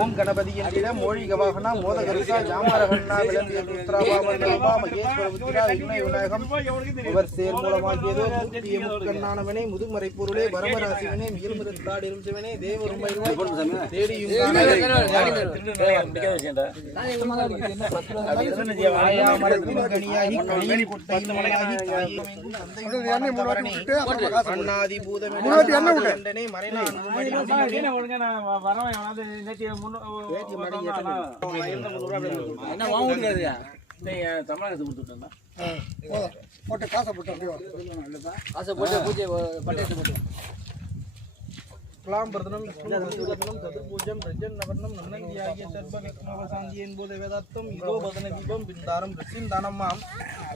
ஓம் கணபதியின் மோழிக வாகனா மோதகரிசா ஜாமரகண்ணா விளம்பிய துத்ராபாமண்டலமா மகேஸ்வர புத்திரா விக்ன விநாயகம் இவர் சேர் மூலமாகியதோ மூர்த்திய முக்கண்ணானவனே முதுமறை பொருளே வரமராசிவனே மியல்மிருந்தாடி இருந்தவனே தேவரும்பைவாய் தேடியும் கனியாகி கனியின் குட்டையின் மலையாகி அண்ணாதி பூதமே மறைனா கிளாம்பர்தனம் விஷ்ணுவர்தனம் சதுர்பூஜம் ரஜன் நவர்ணம் நன்னந்தியாகிய சர்ப விக்னவசாந்தி என்பது வேதார்த்தம் இதோ பதன தீபம் பிந்தாரம் ரிஷிம் தானம்மாம்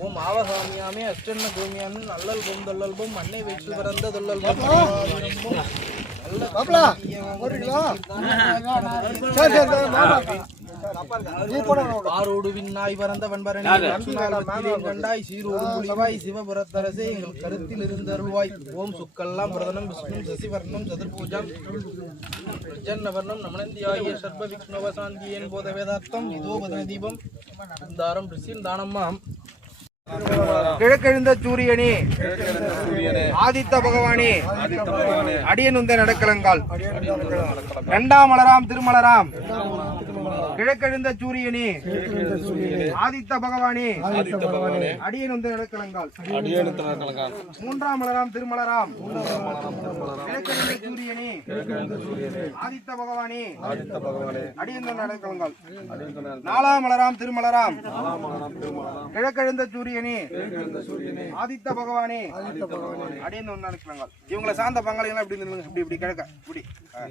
ஓம் ஆவகாமியாமே அஷ்டன்ன கோமியான் அல்லல் பொந்தல்லல்பம் அன்னை வைத்து பிறந்த தொல்லல்பம் ஆரோடு விண்ணாய் பறந்த வன்பரணி கண்டாய் சீரோடும் புலிவாய் சிவபுரத்தரசே எங்கள் கருத்தில் இருந்தருள்வாய் ஓம் சுக்கல்லாம் பிரதனம் விஷ்ணு சசிவர்ணம் சதுர்பூஜம் ஜன்னவர்ணம் நமனந்தியாகிய சர்ப விக்னவசாந்தி என்போத வேதார்த்தம் இதோ பதன தீபம் தாரம் ரிஷின் தானம்மாம் கிழக்கெழுந்த சூரியனே ஆதித்த பகவானே அடியனுந்த நடக்கலங்கால் இரண்டாம் மலராம் திருமலராம் கிழக்கெழுந்த சூரியனே ஆதித்த பகவானே அடியனுந்த நடக்கலங்கால் மூன்றாம் மலராம் திருமலராம் கிழக்கெழுந்த சூரியனே ஆதித்த பகவானே அடியனுந்த நடக்கலங்கால் நாலாம் மலராம் திருமலராம் கிழக்கெழுந்த சூரியனே ஆதித்த பகவானே அடியன் நடக்கலங்கால் இவங்களை சார்ந்த பங்காளிகள் இப்படி இப்படி இப்படி கிழக்க இப்படி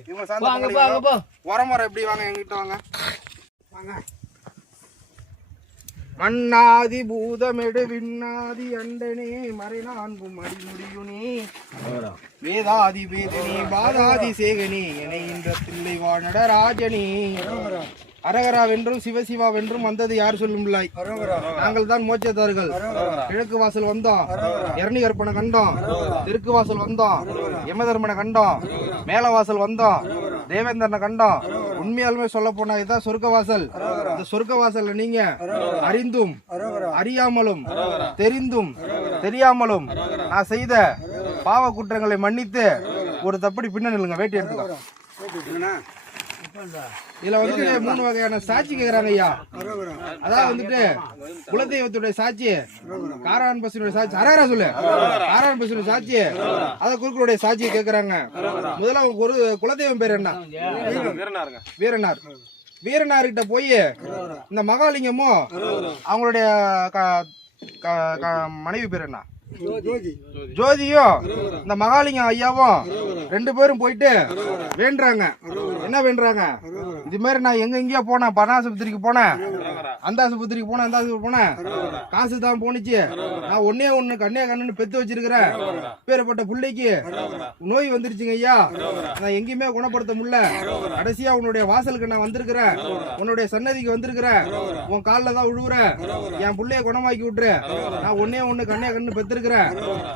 இவங்களை சார்ந்த பங்காளிகள் உரமுறை எப்படி வாங்க எங்கிட்ட வாங்க மண்ணாதி பூதமெடு விண்ணாதி அண்டனே மறைநான்கும் அடிமுடியுனே வேதாதி வேதனே பாதாதி சேகனே என இன்ற தில்லை வாழடராஜனே அரகரா வென்றும் சிவசிவா வென்றும் வந்தது யார் சொல்லும்லாய் நாங்கள் தான் மோட்சத்தார்கள் கிழக்கு வாசல் வந்தோம் எரணி கற்பனை கண்டோம் தெற்கு வாசல் வந்தோம் யமதர்மனை கண்டோம் மேல வாசல் வந்தோம் தேவேந்திரனை கண்டோம் உண்மையாலுமே சொல்ல போனா இதுதான் சொர்க்க வாசல் இந்த சொர்க்க வாசல்ல நீங்க அறிந்தும் அறியாமலும் தெரிந்தும் தெரியாமலும் நான் செய்த பாவ குற்றங்களை மன்னித்து ஒரு தப்படி பின்ன நில்லுங்க வேட்டி எடுத்துக்கலாம் இதுல வந்துட்டு 3 வகையான சாட்சி கேக்குறாங்க ஐயா. அதாவது வந்துட்டு குலதெய்வத்துடைய சாட்சி, காரான் பசுனுடைய சாட்சி, அரகரா சொல்லு, காரான் பசுனுடைய சாட்சி, அத குருக்களுடைய சாட்சியை கேக்குறாங்க. முதல்ல ஒரு குலதெய்வம் பேர் என்ன? வீரனார். வீரனார்கிட்ட போய் இந்த மகாலிங்கமும் அவங்களுடைய மனைவி பேர் என்ன? ஜோதியும் இந்த மகாலிங்கம் ஐயாவும் 2 பேரும் போயிட்டு வேண்டுறாங்க. என்ன வேண்டுறாங்க? இது மாதிரி நான் எங்கெங்கயோ போனேன், பனாசுபத்திரிக்கு போனேன், அந்த ஆசுபத்திரிக்கு போனேன், அந்த ஆசுபத்திரி போனேன், காசு தான் போனிச்சு, நான் ஒண்ணு கண்ணே கண்ணுன்னு பெத்து வச்சிருக்கிறேன், பேரப்பட்ட பிள்ளைக்கு நோய் வந்துருச்சுங்க ஐயா, நான் எங்கேயுமே குணப்படுத்த முடியல, கடைசியா உன்னுடைய வாசலுக்கு நான் வந்திருக்கிறேன், உன்னுடைய சன்னதிக்கு வந்திருக்கிறேன், உன் காலில் தான் விழுவுறேன், என் பிள்ளைய குணமாக்கி விட்டுரு, நான் ஒண்ணு கண்ணே கண்ணு பெத்து இருக்கிறேன்.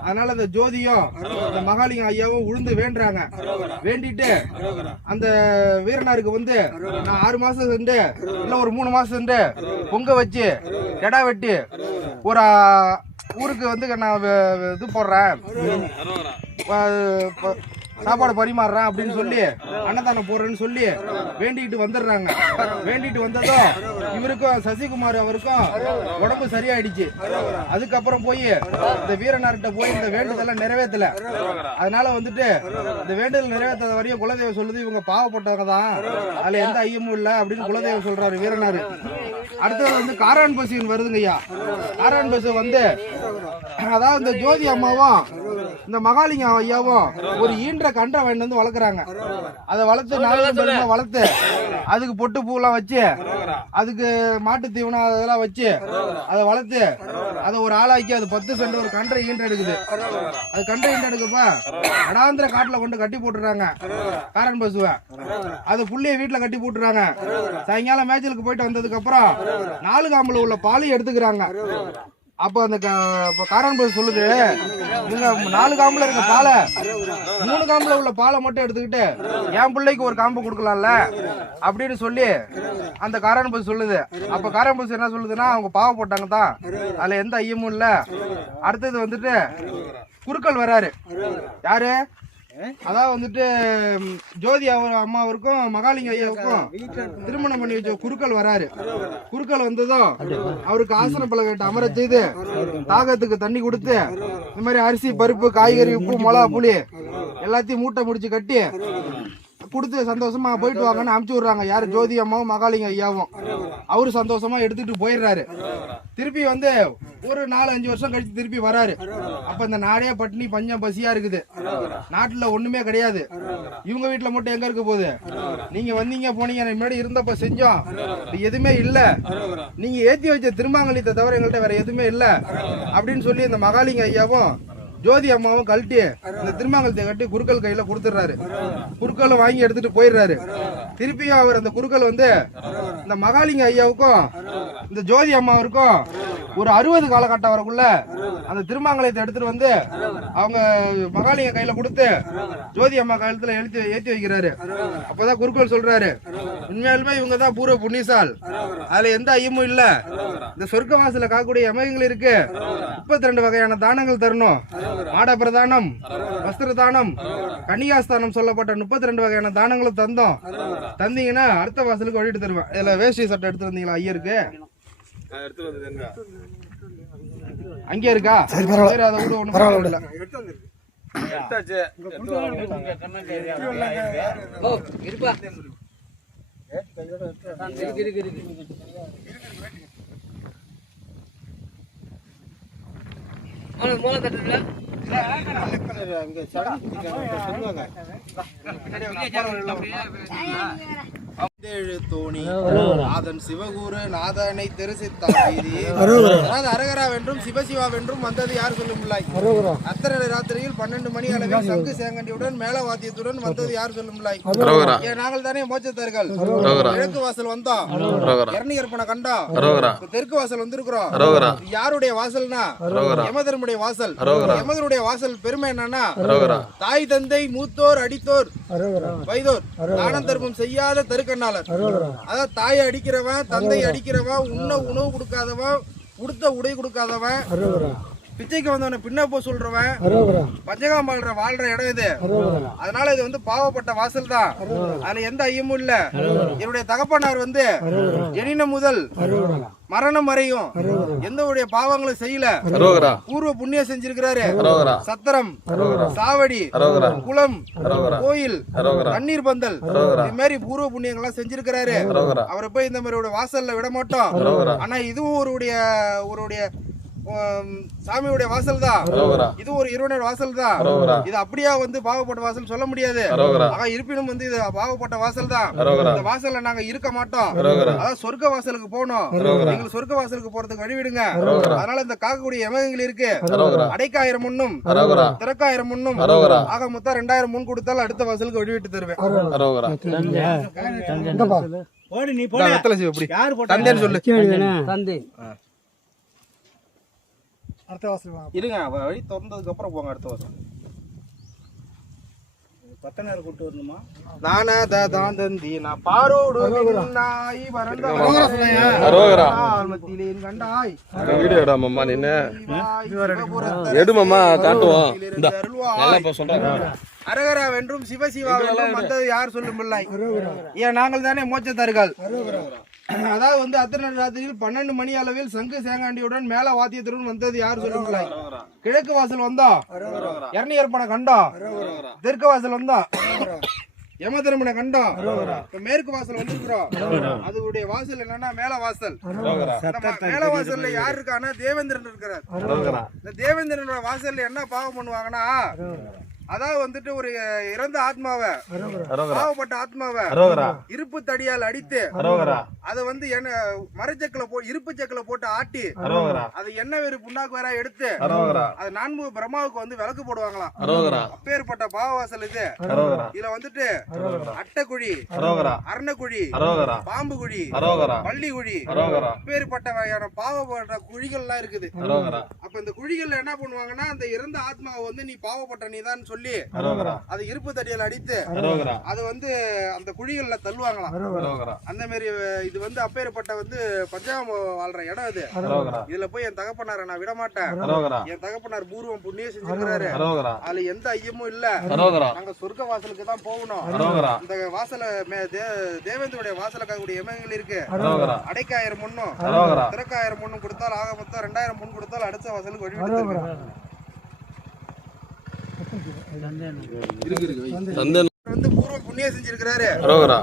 அதனால இந்த ஜோதியும் இந்த மகாலிங்கம் ஐயாவும் உழுந்து வேண்டுறாங்க. வேண்டிட்டு அந்த வீரனாருக்கு வந்து நான் 6 மாசம் சென்று இல்ல ஒரு 3 மாசம் சென்று பொங்க வச்சு கெடா வெட்டி ஒரு ஊருக்கு வந்து நான் இது போடுறேன், சாப்பாடு பரிமாறுறேன் அப்படின்னு சொல்லி அன்னதானம் போடுறேன்னு சொல்லி வேண்டிட்டு வந்துடுறாங்க. வேண்டிட்டு வந்ததும் இவருக்கும் சசிகுமார் அவருக்கும் உடம்பு சரியாயிடுச்சு. அதுக்கப்புறம் போய் இந்த வீரனார்கிட்ட போய் இந்த வேண்டுதெல்லாம் நிறைவேற்றல. அதனால வந்துட்டு இந்த வேண்டுதல் நிறைவேற்றாத வரையும் குலதெய்வம் சொல்லுது இவங்க பாவப்பட்டவங்க தான், அதுல எந்த ஐயமும் இல்லை அப்படின்னு குலதெய்வம் சொல்றாரு வீரனார். அடுத்தது வந்து காரான் பசுன்னு வருதுங்க ஐயா. காரான் பசு வந்து அதாவது இந்த ஜோதி அம்மாவும் இந்த மகாலிங்கம் ஐயாவும் ஒரு ஈன்ற கன்றை வாங்கி வந்து வளர்க்குறாங்க. அதை வளர்த்து 4 வளர்த்து அதுக்கு பொட்டு பூலாம் வச்சு அதுக்கு மாட்டு தீவனம் அதெல்லாம் வச்சு அதை வளர்த்து அதை ஒரு ஆளாக்கி அது 10 சென்ட் ஒரு கன்றை ஈன்ற எடுக்குது. அது கன்றை ஈன்ற எடுக்கப்ப அடாந்திர காட்டுல கொண்டு கட்டி போட்டுறாங்க காரன் பசுவை. அது புள்ளைய வீட்டுல கட்டி போட்டுறாங்க. சாயங்காலம் மேய்ச்சலுக்கு போயிட்டு வந்ததுக்கு அப்புறம் 4 காம்புல உள்ள பாலையும் எடுத்துக்கிறாங்க. அப்போ அந்த காரான்பதி சொல்லுது, நீங்க 4 காம்புல இருக்க பாலை 3 காம்புல உள்ள பாலை மட்டும் எடுத்துக்கிட்டு என் பிள்ளைக்கு ஒரு காம்பு கொடுக்கலாம்ல அப்படின்னு சொல்லி அந்த காரான்பதி சொல்லுது. அப்ப காரான்பதி என்ன சொல்லுதுன்னா, அவங்க பாவம் போட்டாங்க தான், அதுல எந்த ஐயமும் இல்ல. அடுத்தது வந்துட்டு குருக்கள் வராரு. யாரு? அதான் வந்துட்டு ஜோதி அம்மாவிற்கும் மகாலிங்க ஐயாவுக்கும் திருமணம் பண்ணி வச்ச குருக்கள் வராரு. குருக்கள் வந்ததும் அவருக்கு ஆசன பலகைட்ட அமர செய்து தாகத்துக்கு தண்ணி கொடுத்து இந்த மாதிரி அரிசி பருப்பு காய்கறி உப்பு மிளகா புளி எல்லாத்தையும் மூட்டை முடிச்சு கட்டி கொடுத்து சந்தோஷமா போயிட்டு வாங்கன்னு அனுப்பிச்சு விடுறாங்க. யாரு? ஜோதி அம்மாவும் மகாலிங்க ஐயாவும். அவரு சந்தோஷமா எடுத்துட்டு போயிடுறாரு. திருப்பி வந்து ஒரு 4-5 வருஷம் கழிச்சு திருப்பி வராரு. அப்ப இந்த நாடே பட்டினி பஞ்சம் பசியா இருக்குது, நாட்டுல ஒண்ணுமே கிடையாது. இவங்க வீட்டுல மட்டும் எங்க இருக்க போகுது? நீங்க வந்தீங்க போனீங்க, முன்னாடி இருந்தப்ப செஞ்சோம், எதுவுமே இல்ல, நீங்க ஏத்தி வச்ச திருமாங்கல்யத்தை தவிர எங்கள்கிட்ட வேற எதுவுமே இல்ல அப்படின்னு சொல்லி இந்த மகாலிங்க ஐயாவும் ஜோதி அம்மாவும் கழட்டி இந்த திருமாங்கலத்தை கட்டி குருக்கள் கையில கொடுத்துடுறாரு. குருக்களை வாங்கி எடுத்துட்டு போயிடுறாரு. திருப்பியும் அவர் அந்த குருக்கள் வந்து இந்த மகாலிங்க ஐயாவுக்கும் இந்த ஜோதி அம்மாவிற்கும் ஒரு 60 காலகட்டம் வரக்குள்ள அந்த திருமாங்கலத்தை எடுத்துட்டு வந்து அவங்க மகாலிங்க கையில கொடுத்து ஜோதி அம்மா கையில ஏற்றி வைக்கிறாரு. அப்பதான் குருக்கள் சொல்றாரு, உண்மையாலுமே இவங்க தான் பூர்வ புண்ணியசால், அதுல எந்த ஐயமும் இல்ல. இந்த சொர்க்க வாசல காக்கக்கூடிய யமகங்கள் இருக்கு, 32 வகையான தானங்கள் தரணும். ஆட பிரதானம், வஸ்திர தானம், கன்னியாஸ்தானம் சொல்லப்பட்ட 32 வகையான தானங்களும் தந்தோம். தந்தீங்கன்னா அடுத்த வாசலுக்கு வழிட்டு தருவேன். இதுல வேஷ்டி சட்டை எடுத்து வந்தீங்களா ஐயருக்கு? அங்கே இருக்கா? சரி, அதை விட ஒண்ணு பரவாயில்ல. தோணி நாதன் சிவகூரு நாதனை அரகரா வென்றும் சிவசிவா வென்றும் வந்தது யார் சொல்லுமில்லாய். அத்தனை ராத்திரியில் 12 மணி அளவில் சங்கு சேங்கண்டியுடன் மேலவாத்தியத்துடன் வந்தது யார் சொல்லுமில்லாய். நாங்கள் தானே மோட்சத்தர்கள். கிழக்கு வாசல் வந்தோம், இரணியற்பனை கண்டோம், தெற்கு வாசல் வந்திருக்கிறோம். யாருடைய வாசல்னா யமதர்முடைய வாசல். யமதனுடைய வாசல் பெருமை என்னன்னா, தாய் தந்தை மூத்தோர் அடித்தோர் வைதோர் தானம் தர்மம் செய்யாத தருக்கண்ணாளர். அதாவது தாயை அடிக்கிறவன், தந்தை அடிக்கிறவன், உணவு கொடுக்காதவன், உடுத்த உடை கொடுக்காதவன், பிச்சைக்கு வந்தவன பின்ன போ சொல்றவன், பஞ்சகாம்பாளர் வாழ்ற இடம் இது. அதனால இது வந்து பாவப்பட்ட வாசல் தான், அதுல எந்த ஐயமும் இல்ல. என்னுடைய தகப்பனார் வந்து எனின முதல் மரணம் வரையும் எந்த உடைய பாவங்களும் செய்யல, பூர்வ புண்ணியம் செஞ்சிருக்கிறாரு. சத்திரம், சாவடி, குளம், கோயில், தண்ணீர் பந்தல், இது மாதிரி பூர்வ புண்ணியங்கள்லாம் செஞ்சிருக்கிறாரு. அவரை போய் இந்த மாதிரி வாசல்ல விட மாட்டோம். ஆனா இதுவும் ஒருடைய சாமியுடைய வாசல் தான், இது ஒரு இறைவனுடைய வாசல் தான். இது அப்படியே வந்து பாவப்பட்ட வாசல் சொல்ல முடியாது. இருப்பினும் வந்து இது பாவப்பட்ட வாசல் தான். இந்த வாசல்ல நாங்க இருக்க மாட்டோம். அதாவது சொர்க்க வாசலுக்கு போனோம். நீங்கள் சொர்க்க வாசலுக்கு போறதுக்கு வழிவிடுங்க. அதனால இந்த காக்கக்கூடிய யமகங்கள் இருக்கு, அடைக்காயிரம் முன்னும் திறக்காயிரம் முன்னும் ஆக மொத்தம் 2000 முன் கொடுத்தாலும் அடுத்த வாசலுக்கு வழிவிட்டு தருவேன். அடுத்த வாசல் இருங்க, வழி திறந்ததுக்கு அப்புறம் போங்க. அடுத்த வாசல் பத்தனார் கூட்டு வரணுமா? நானா தான் தந்தி நான் பாரோடு நாய் வரந்த மத்தியிலே கண்டாய் வீடியோடா மம்மா நின்னு எடு மம்மா காட்டுவோம். நல்லா இப்ப சொல்றேன். அரகரா வென்றும் சிவசிவா வென்றும் வந்தது யார் சொல்லுமில்லை. ஏன் நாங்கள் தானே மோட்சத்தார்கள். அதாவது வந்து அத்தனை ராத்திரியில் 12 மணி அளவில் சங்கு சேங்காண்டியுடன் மேல வாத்தியத்துடன் வந்தது யார் சொல்லுமில்லை. கிழக்கு வாசல் வந்தோம், இரணியற்பனை கண்டோம், தெற்கு வாசல் வந்தோம், யமதர்மனை கண்டோம், மேற்கு வாசல் வந்திருக்கிறோம். அதனுடைய வாசல் என்னன்னா மேல வாசல். மேல வாசல்ல யார் இருக்கான்னா தேவேந்திரன் இருக்கிறார். இந்த தேவேந்திரனோட வாசல்ல என்ன பாவம் பண்ணுவாங்கன்னா, அதாவது வந்துட்டு ஒரு இறந்த ஆத்மாவை, பாவப்பட்ட ஆத்மாவை இருப்பு தடியால் அடித்து அதை வந்து இருப்பு செக்கில போட்டு ஆட்டி அது எண்ணெய் வேறு புண்ணாக்கு வேற எடுத்து அது 4 பிரம்மாவுக்கு வந்து விளக்கு போடுவாங்களாம். அப்பேற்பட்ட பாவவாசல் இது. இதுல வந்துட்டு அட்டைக்குழி, அரணக்குழி, பாம்பு குழி, பள்ளி குழி, அப்பேற்பட்ட வகையான பாவப்பட்ட குழிகள்லாம் இருக்குது. அப்ப இந்த குழிகள்ல என்ன பண்ணுவாங்கன்னா அந்த இறந்த ஆத்மாவை வந்து நீ பாவப்பட்ட நீதான் சொல்லி அது இருப்பு தடியால் அடித்து அது வந்து அந்த குழிகள்ல தள்ளுவாங்களாம். அந்த மாதிரி இது வந்து அப்பேற்பட்ட வந்து பஞ்சாங்கம் வாழ்ற இடம் இது. இதுல போய் என் தகப்பனாரை நான் விட மாட்டேன். என் தகப்பனார் பூர்வம் புண்ணியம் செஞ்சிருக்கிறாரு. அதுல எந்த ஐயமும் இல்ல. நாங்க சொர்க்க வாசலுக்கு தான் போகணும். இந்த வாசல தேவேந்திரோட வாசல காக்கக்கூடிய எமங்கள் இருக்கு. அடைக்காயிரம் பொண்ணும் திறக்காயிரம் பொண்ணும் கொடுத்தால் ஆக மொத்தம் 2000 பொண்ணு கொடுத்தால் அடுத்த வாசலுக்கு வழிவிட்டு வந்து பூர்வ புண்ணியம் செஞ்சிருக்கிறாரு.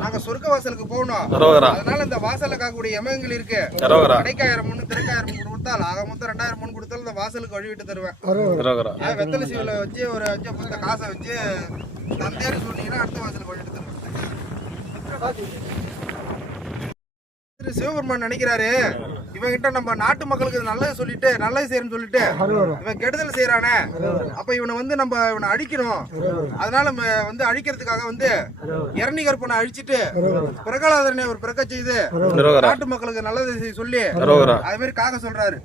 நாங்க சொர்க்க வாசலுக்கு போகணும். அதனால இந்த வாசல்ல காக்கக்கூடிய எமங்கள் இருக்கு. அடைக்காயிரம் பொண்ணு திறக்காயிரம் பொண்ணு கொடுத்தால் ஆக மொத்தம் 2000 பொண்ணு கொடுத்தாலும் இந்த வாசலுக்கு வழிவிட்டு தருவேன். வெத்தலை சீவில வச்சு ஒரு 5 காசை வச்சு தந்தையாரு சொன்னீங்கன்னா அடுத்த வாசலுக்கு வழிவிட்டு தருவேன். சிவபெருமான் நினைக்கிறாரு இவன் கிட்ட நம்ம நாட்டு மக்களுக்கு நல்லது சொல்லிட்டு நல்லது செய்யறன்னு சொல்லிட்டு இவன் கெடுதல் செய்யறானே, அப்ப இவனை வந்து நம்ம இவனை அழிக்கணும். அதனால வந்து அழிக்கிறதுக்காக வந்து இரணி கற்பனை அழிச்சிட்டு பிரகலாதனை ஒரு பிறக்க செய்து நாட்டு மக்களுக்கு நல்லது சொல்லி அதே மாதிரி காக்க சொல்றாரு.